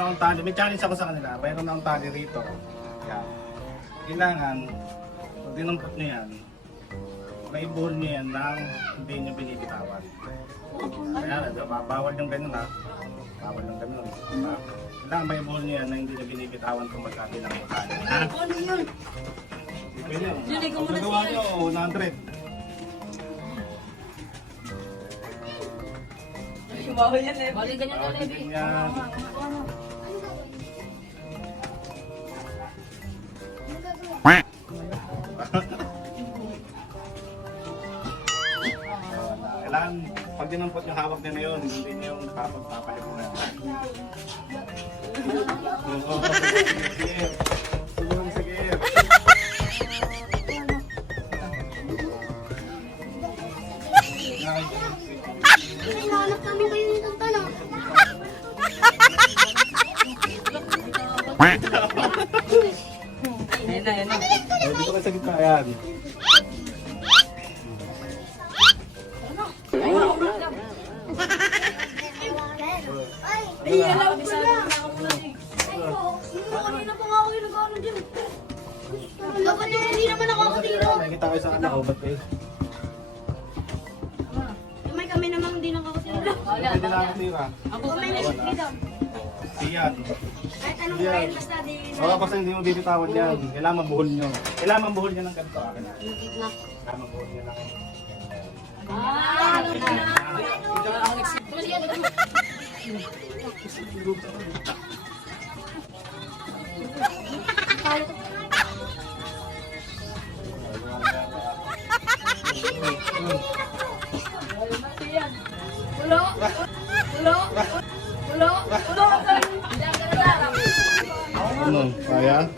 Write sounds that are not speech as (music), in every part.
na akong tali. May challenge ako sa kanila. Mayroon na akong tali rito. Yan. Kailangan, pag dinampot nyo yan, may ball nyo yan ng hindi nyo binibitawan. Kaya diba, bawal yung ganun ha. Bawal yung ganun. Diba? Kailangan may ball nyo yan na hindi nyo binibitawan kung magkabilang mukha nyo. Ha? Ball yun! Yun, ikaw muna siya. nyo, 100. Bawal yan eh. Bawal ganyan na Levi. ganyan. Kailangan, pag dinampot yung hawak niya na yun, hindi niyo yung na. (laughs) Oo, (laughs) Ayun na, ayun na. Ay, dito kayo sa gitna yan. Ay, Ay, alam ko na. Kanina pa nga ako yung nag-ano dyan? Dapat yung hindi naman ako ako tiro. Nakikita ko sa anak ko, ba't kayo? May kami namang hindi nakakatiro. Wala, wala. ako tira. Ako Kung may Siyan. Kahit anong kain basta di... Oo, kasi hindi mo bibitawan yan. Kailangan mabuhol nyo. Kailangan mabuhol nyo ng ganito. Akin na. Kailangan mabuhol nyo ng Ah, alam ko na. Ikaw ako next. Tumas yan. Ulo. Ano, kaya?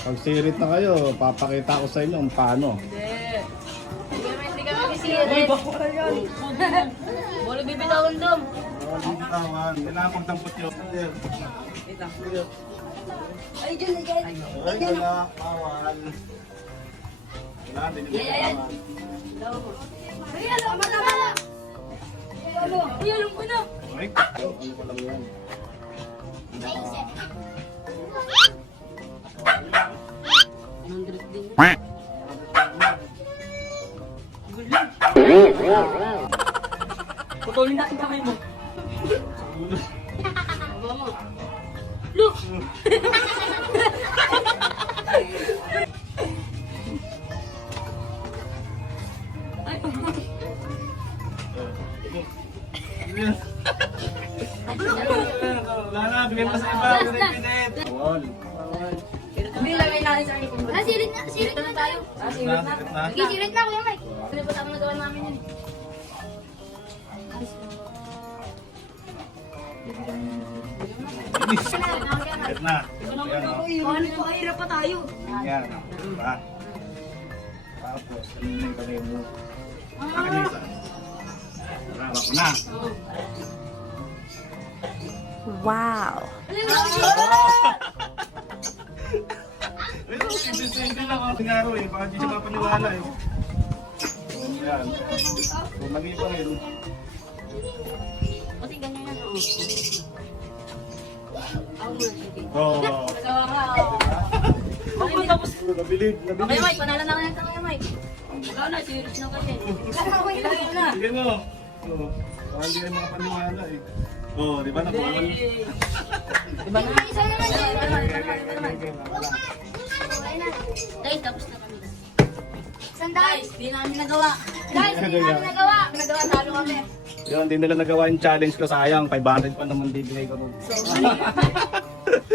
Pag sirit na kayo, papakita ko sa inyo kung paano. Hindi. Hindi kami kisirit. Wala (laughs) bibitawan. Bawal bibitawan. Kailangan pagdampot nyo. Ay, dyan na dyan. Ay, wala. Bawal. Kailangan din yung bibitawan. Ay, alam mo naman. Ano? Uy, alam ko na. Ay, ano pa lang Putulin natin kamay mo. Look! Ay, Wala na, bigay mo sa iba. Pinit-pinit. Bawal. Natin sa akin. Ah, sirit na, sirit na tayo. Ah, Na, sirit na. Sige, sirit na, Kuya Mike. Ano ba ang nagawa namin yun? Sirit na. Ayan, o. Paano po kahirap pa tayo? Yan. Diba? Tapos, ano yung kamay mo? Akin yung isa. Hawak ko na. Wow. (laughs) Simple-simple lang ang tingaro eh. Baka di siya mapaniwala eh. Yan. Kung mali pa rin. Kasi ganyan yan. oh. Ako oh. Okay, tapos. Nabilib, Okay, nabilib. Mike, panalo na kayo kaya, Mike. Wala na, serious na kasi. Mo na. Sige mo. Oo. Baka hindi kayo makapaniwala eh. Oo, di ba nakuha mo? Diba na? Isa naman yun. Guys, di namin nagawa. Guys, hindi namin nagawa. Nagawa, talo kami. Yun, hindi nila nagawa yung challenge ko. Sayang, 500 pa naman bibigay ko. So. (laughs)